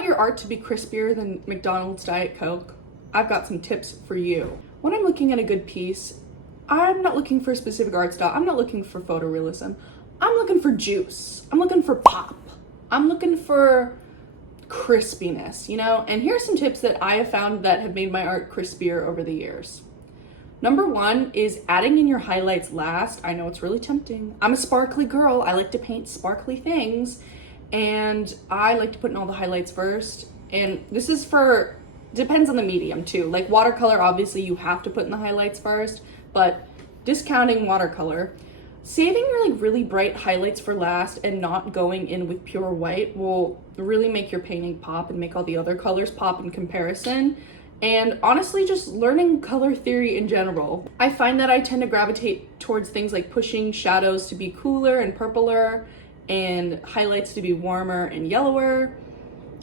want your art to be crispier than McDonald's Diet Coke? I've got some tips for you. When I'm looking at a good piece, I'm not looking for a specific art style. I'm not looking for photorealism. I'm looking for juice. I'm looking for pop. I'm looking for crispiness, you know? And here's some tips that I have found that have made my art crispier over the years. Number one is adding in your highlights last. I know it's really tempting. I'm a sparkly girl. I like to paint sparkly things, and I like to put in all the highlights first. And this is depends on the medium too. Like watercolor, obviously you have to put in the highlights first, but discounting watercolor, saving your like really bright highlights for last and not going in with pure white will really make your painting pop and make all the other colors pop in comparison. And honestly, just learning color theory in general, I find that I tend to gravitate towards things like pushing shadows to be cooler and purpler and highlights to be warmer and yellower.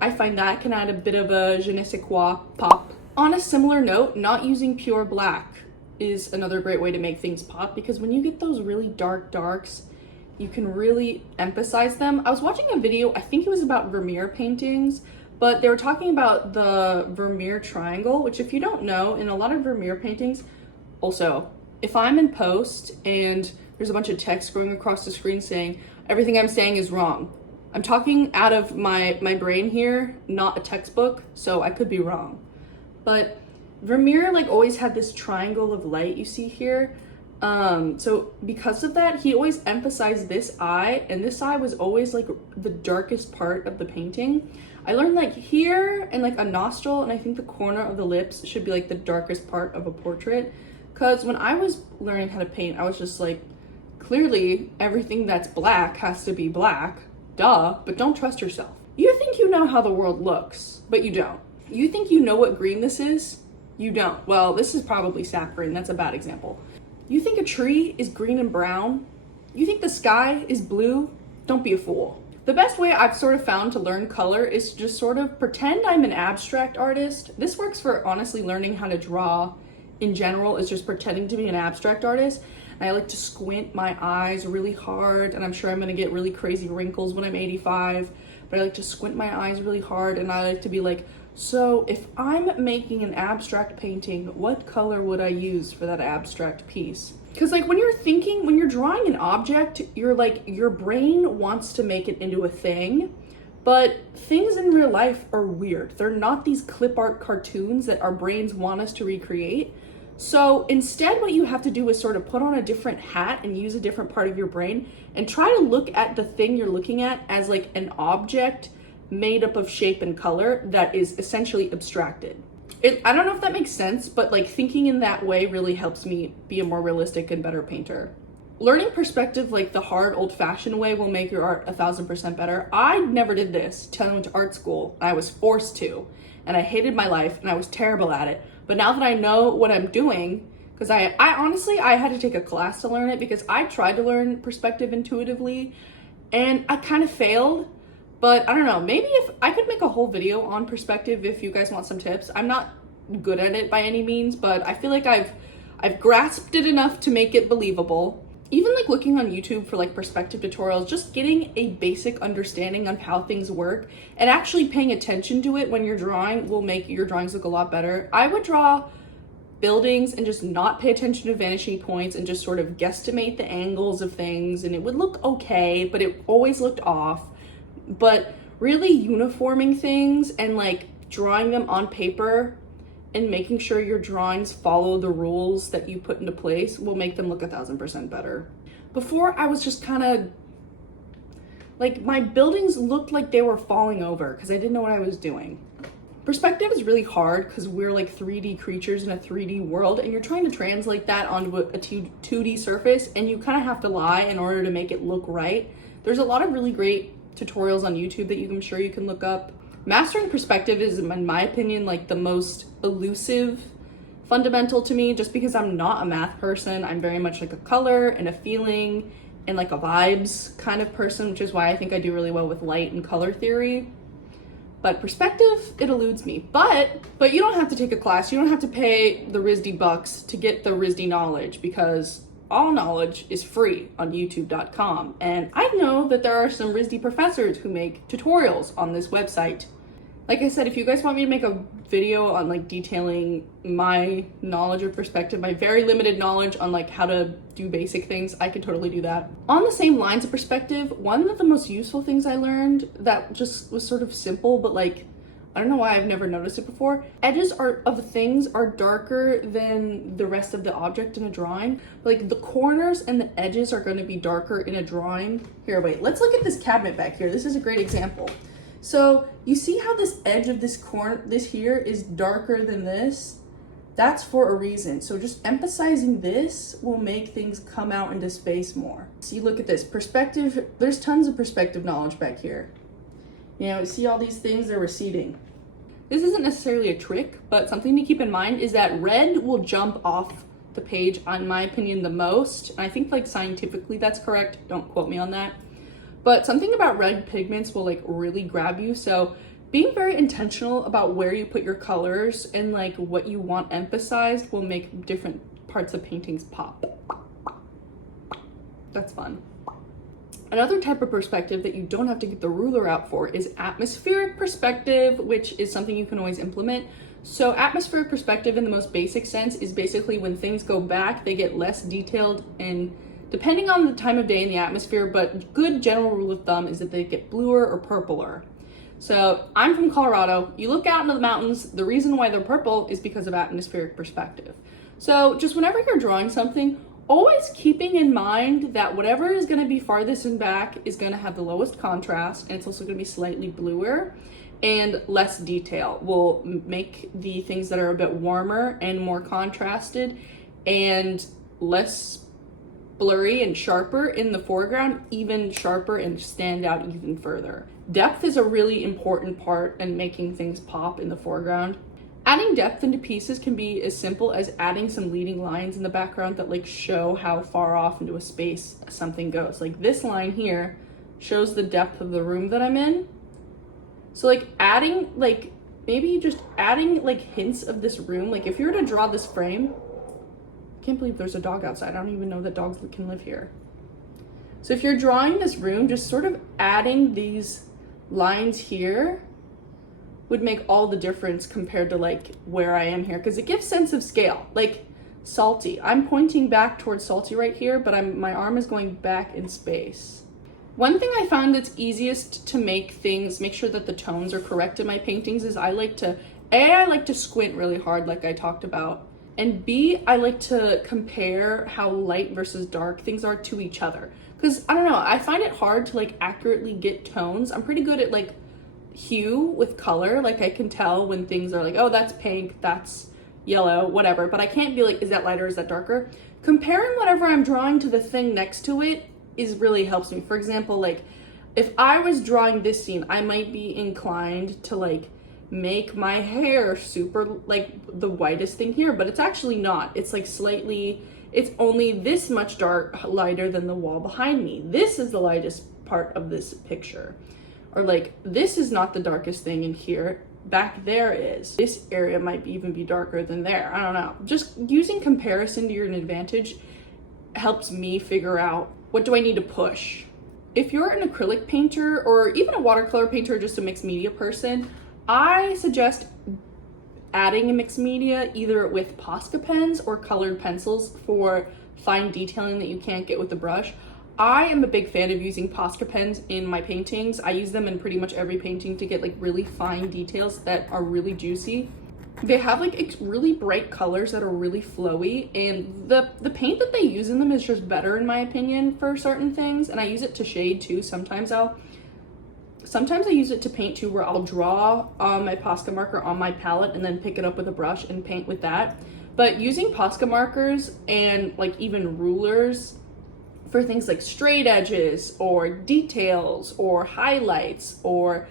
I find that can add a bit of a je ne sais quoi pop. On a similar note, not using pure black is another great way to make things pop, because when you get those really dark darks, you can really emphasize them. I was watching a video, I think it was about Vermeer paintings, but they were talking about the Vermeer triangle, which if you don't know, in a lot of Vermeer paintings, also, if I'm in post and there's a bunch of text going across the screen saying everything I'm saying is wrong, I'm talking out of my brain here, not a textbook, so I could be wrong. But Vermeer like always had this triangle of light you see here. So because of that, he always emphasized this eye, and this eye was always like the darkest part of the painting. I learned like here and like a nostril, and I think the corner of the lips should be like the darkest part of a portrait. Because when I was learning how to paint, I was just like, clearly everything that's black has to be black, duh, but don't trust yourself. You think you know how the world looks, but you don't. You think you know what green this is? You don't. Well, this is probably sap green, that's a bad example. You think a tree is green and brown? You think the sky is blue? Don't be a fool. The best way I've sort of found to learn color is to just sort of pretend I'm an abstract artist. This works for honestly learning how to draw in general, is just pretending to be an abstract artist. And I like to squint my eyes really hard, and I'm sure I'm gonna get really crazy wrinkles when I'm 85, but I like to squint my eyes really hard, and I like to be like, so if I'm making an abstract painting, what color would I use for that abstract piece? Because like when you're drawing an object, your brain wants to make it into a thing, but things in real life are weird. They're not these clip art cartoons that our brains want us to recreate. So instead, what you have to do is sort of put on a different hat and use a different part of your brain and try to look at the thing you're looking at as like an object made up of shape and color that is essentially abstracted. I don't know if that makes sense, but like thinking in that way really helps me be a more realistic and better painter. Learning perspective like the hard old-fashioned way will make your art 1000% better. I never did this till I went to art school. I was forced to, and I hated my life and I was terrible at it. But now that I know what I'm doing, because I honestly had to take a class to learn it, because I tried to learn perspective intuitively and I kind of failed. But I don't know, maybe if I could make a whole video on perspective if you guys want some tips. I'm not good at it by any means, but I feel like I've grasped it enough to make it believable. Even like looking on YouTube for like perspective tutorials, just getting a basic understanding on how things work and actually paying attention to it when you're drawing will make your drawings look a lot better. I would draw buildings and just not pay attention to vanishing points and just sort of guesstimate the angles of things, and it would look okay, but it always looked off. But really uniforming things and like drawing them on paper and making sure your drawings follow the rules that you put into place will make them look 1000% better. Before, I was just kind of like, my buildings looked like they were falling over because I didn't know what I was doing. Perspective is really hard because we're like 3D creatures in a 3D world, and you're trying to translate that onto a 2D surface, and you kind of have to lie in order to make it look right. There's a lot of really great tutorials on YouTube that I'm sure you can look up. Mastering perspective is, in my opinion, like the most elusive fundamental to me, just because I'm not a math person. I'm very much like a color and a feeling and like a vibes kind of person, which is why I think I do really well with light and color theory. But perspective, it eludes me. But you don't have to take a class. You don't have to pay the RISD bucks to get the RISD knowledge, because all knowledge is free on youtube.com. And I know that there are some RISD professors who make tutorials on this website. Like I said, if you guys want me to make a video on like detailing my knowledge of perspective, my very limited knowledge on like how to do basic things, I can totally do that. On the same lines of perspective, one of the most useful things I learned that just was sort of simple, but like, I don't know why I've never noticed it before. Edges of things are darker than the rest of the object in a drawing. Like the corners and the edges are going to be darker in a drawing. Here, wait, let's look at this cabinet back here. This is a great example. So you see how this edge of this here is darker than this? That's for a reason. So just emphasizing this will make things come out into space more. See, look at this perspective. There's tons of perspective knowledge back here. You know, see all these things, they're receding. This isn't necessarily a trick, but something to keep in mind is that red will jump off the page, in my opinion, the most. And I think like scientifically that's correct. Don't quote me on that. But something about red pigments will like really grab you. So being very intentional about where you put your colors and like what you want emphasized will make different parts of paintings pop. That's fun. Another type of perspective that you don't have to get the ruler out for is atmospheric perspective, which is something you can always implement. So atmospheric perspective in the most basic sense is basically when things go back, they get less detailed, and depending on the time of day in the atmosphere, but good general rule of thumb is that they get bluer or purpler. So I'm from Colorado. You look out into the mountains, the reason why they're purple is because of atmospheric perspective. So just whenever you're drawing something, always keeping in mind that whatever is going to be farthest and back is going to have the lowest contrast, and it's also going to be slightly bluer, and less detail will make the things that are a bit warmer and more contrasted and less blurry and sharper in the foreground even sharper and stand out even further. Depth is a really important part in making things pop in the foreground. Adding depth into pieces can be as simple as adding some leading lines in the background that like show how far off into a space something goes. Like this line here shows the depth of the room that I'm in. So like adding, like maybe just adding like hints of this room. Like if you were to draw this frame, I can't believe there's a dog outside. I don't even know that dogs can live here. So if you're drawing this room, just sort of adding these lines here would make all the difference compared to like where I am here, because it gives sense of scale. Like Salty, I'm pointing back towards Salty right here, but my arm is going back in space. One thing I found that's easiest to make sure that the tones are correct in my paintings is I like to squint really hard like I talked about, and B, I like to compare how light versus dark things are to each other. Because I don't know, I find it hard to like accurately get tones. I'm pretty good at like hue with color. Like I can tell when things are like, oh, that's pink, that's yellow, whatever. But I can't be like, is that lighter, is that darker? Comparing whatever I'm drawing to the thing next to it really helps me. For example, like if I was drawing this scene, I might be inclined to like make my hair super like the whitest thing here, but it's actually not. It's like slightly, it's only this much lighter than the wall behind me. This is the lightest part of this picture. Or like, this is not the darkest thing in here. Back there is. This area might even be darker than there. I don't know. Just using comparison to your advantage helps me figure out what do I need to push. If you're an acrylic painter or even a watercolor painter or just a mixed media person, I suggest adding a mixed media either with Posca pens or colored pencils for fine detailing that you can't get with the brush. I am a big fan of using Posca pens in my paintings. I use them in pretty much every painting to get like really fine details that are really juicy. They have like really bright colors that are really flowy, and the paint that they use in them is just better in my opinion for certain things. And I use it to shade too. Sometimes I use it to paint too, where I'll draw my Posca marker on my palette and then pick it up with a brush and paint with that. But using Posca markers and like even rulers for things like straight edges or details or highlights or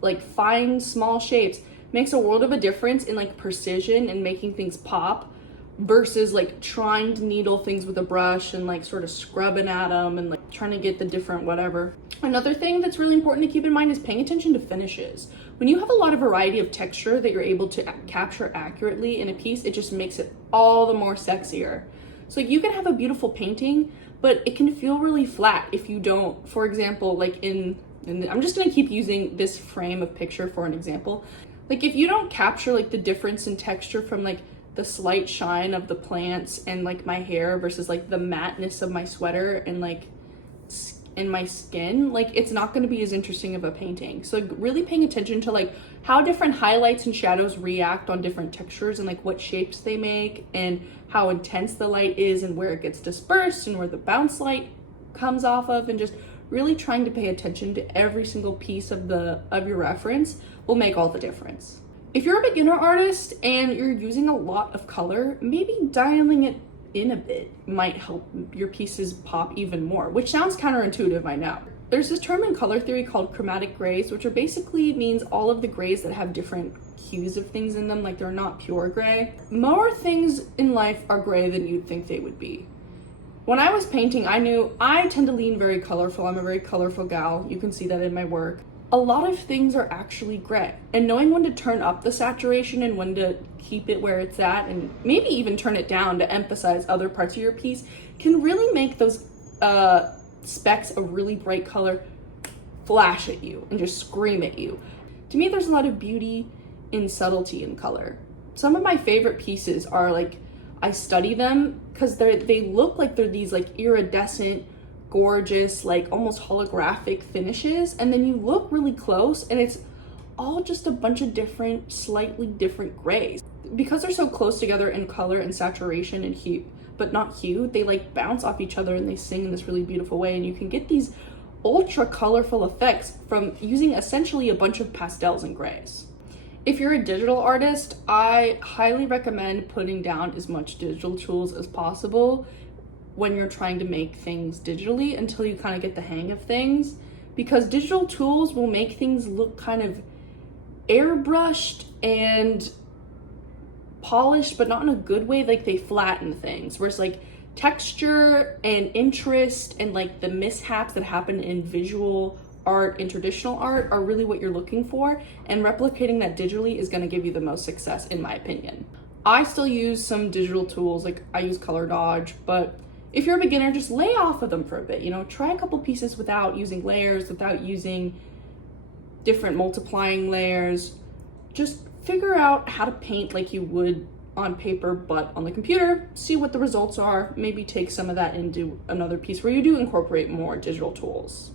like fine small shapes makes a world of a difference in like precision and making things pop versus like trying to needle things with a brush and like sort of scrubbing at them and like trying to get the different whatever. Another thing that's really important to keep in mind is paying attention to finishes. When you have a lot of variety of texture that you're able to capture accurately in a piece, it just makes it all the more sexier. So you can have a beautiful painting, but it can feel really flat if you don't, for example, like in And I'm just gonna keep using this frame of picture for an example. Like if you don't capture like the difference in texture from like the slight shine of the plants and like my hair versus like the matteness of my sweater and like in my skin, like it's not going to be as interesting of a painting. So like, really paying attention to like how different highlights and shadows react on different textures and like what shapes they make and how intense the light is and where it gets dispersed and where the bounce light comes off of, and just really trying to pay attention to every single piece of your reference will make all the difference. If you're a beginner artist and you're using a lot of color, maybe dialing it in a bit might help your pieces pop even more, which sounds counterintuitive, I know. There's this term in color theory called chromatic grays, which are basically means all of the grays that have different hues of things in them, like they're not pure gray. More things in life are gray than you'd think they would be. When I was painting, I knew I tend to lean very colorful. I'm a very colorful gal. You can see that in my work. A lot of things are actually gray, and knowing when to turn up the saturation and when to keep it where it's at and maybe even turn it down to emphasize other parts of your piece can really make those specks of really bright color flash at you and just scream at you. To me, there's a lot of beauty in subtlety in color. Some of my favorite pieces are like, I study them because they look like they're these like iridescent, gorgeous, like almost holographic finishes, and then you look really close and it's all just a bunch of different, slightly different grays. Because they're so close together in color and saturation and hue, but not hue, they like bounce off each other and they sing in this really beautiful way, and you can get these ultra colorful effects from using essentially a bunch of pastels and grays. If you're a digital artist, I highly recommend putting down as much digital tools as possible when you're trying to make things digitally until you kind of get the hang of things, because digital tools will make things look kind of airbrushed and polished, but not in a good way. Like they flatten things, whereas like texture and interest and like the mishaps that happen in visual art and traditional art are really what you're looking for, and replicating that digitally is going to give you the most success, in my opinion. I still use some digital tools, like I use Color Dodge, but if you're a beginner, just lay off of them for a bit. You know, try a couple pieces without using layers, without using different multiplying layers. Just figure out how to paint like you would on paper, but on the computer. See what the results are. Maybe take some of that into another piece where you do incorporate more digital tools.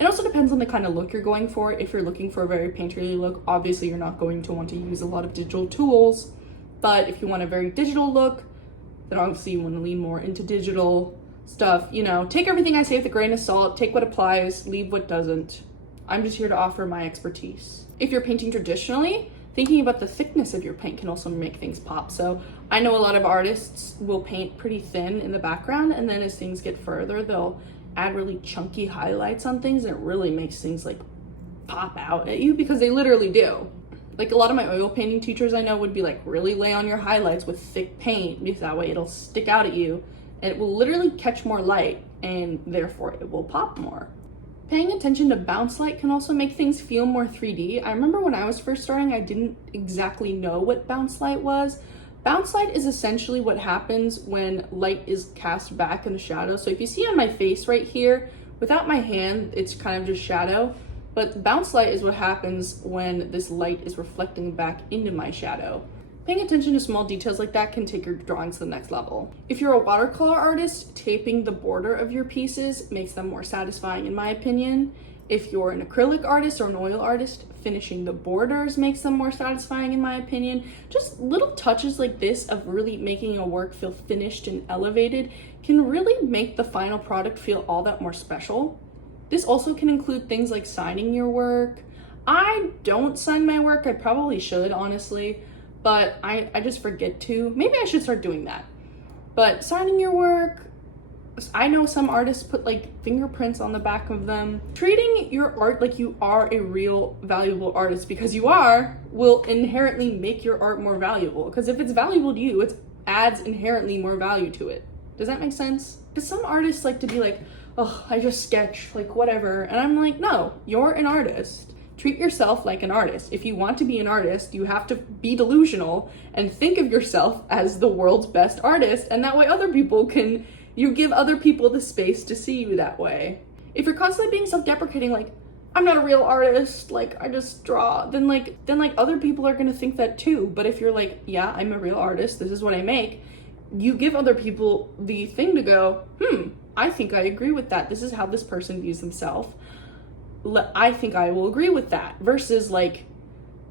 It also depends on the kind of look you're going for. If you're looking for a very painterly look, obviously you're not going to want to use a lot of digital tools. But if you want a very digital look, then obviously you want to lean more into digital stuff. You know, take everything I say with a grain of salt, take what applies, leave what doesn't. I'm just here to offer my expertise. If you're painting traditionally, thinking about the thickness of your paint can also make things pop. So I know a lot of artists will paint pretty thin in the background, and then as things get further, they'll add really chunky highlights on things, and it really makes things like pop out at you, because they literally do. Like a lot of my oil painting teachers I know would be like, really lay on your highlights with thick paint, because that way it'll stick out at you and it will literally catch more light, and therefore it will pop more. Paying attention to bounce light can also make things feel more 3D. I remember when I was first starting, I didn't exactly know what bounce light was. Bounce light is essentially what happens when light is cast back in the shadow. So if you see on my face right here, without my hand, it's kind of just shadow. But bounce light is what happens when this light is reflecting back into my shadow. Paying attention to small details like that can take your drawings to the next level. If you're a watercolor artist, taping the border of your pieces makes them more satisfying, in my opinion. If you're an acrylic artist or an oil artist, finishing the borders makes them more satisfying, in my opinion. Just little touches like this of really making a work feel finished and elevated can really make the final product feel all that more special. This also can include things like signing your work. I don't sign my work. I probably should, honestly, but I just forget to. Maybe I should start doing that. But signing your work, I know some artists put like fingerprints on the back of them. Treating your art like you are a real valuable artist, because you are, will inherently make your art more valuable. Because if it's valuable to you, it adds inherently more value to it. Does that make sense? Because some artists like to be like, oh, I just sketch, like whatever. And I'm like, no, you're an artist. Treat yourself like an artist. If you want to be an artist, you have to be delusional and think of yourself as the world's best artist. And that way other people can, you give other people the space to see you that way. If you're constantly being self-deprecating, like, I'm not a real artist, like I just draw, then other people are gonna think that too. But if you're like, yeah, I'm a real artist, this is what I make, you give other people the thing to go, I think I agree with that. This is how this person views themselves. I think I will agree with that. Versus like,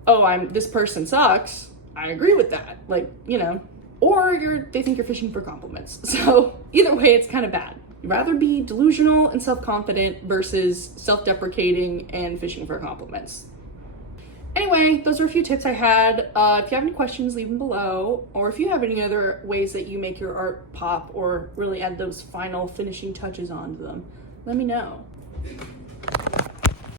oh, this person sucks. I agree with that. Like, you know, or they think you're fishing for compliments. So either way, it's kind of bad. You'd rather be delusional and self-confident versus self-deprecating and fishing for compliments. Anyway, those are a few tips I had. If you have any questions, leave them below. Or if you have any other ways that you make your art pop or really add those final finishing touches onto them, let me know.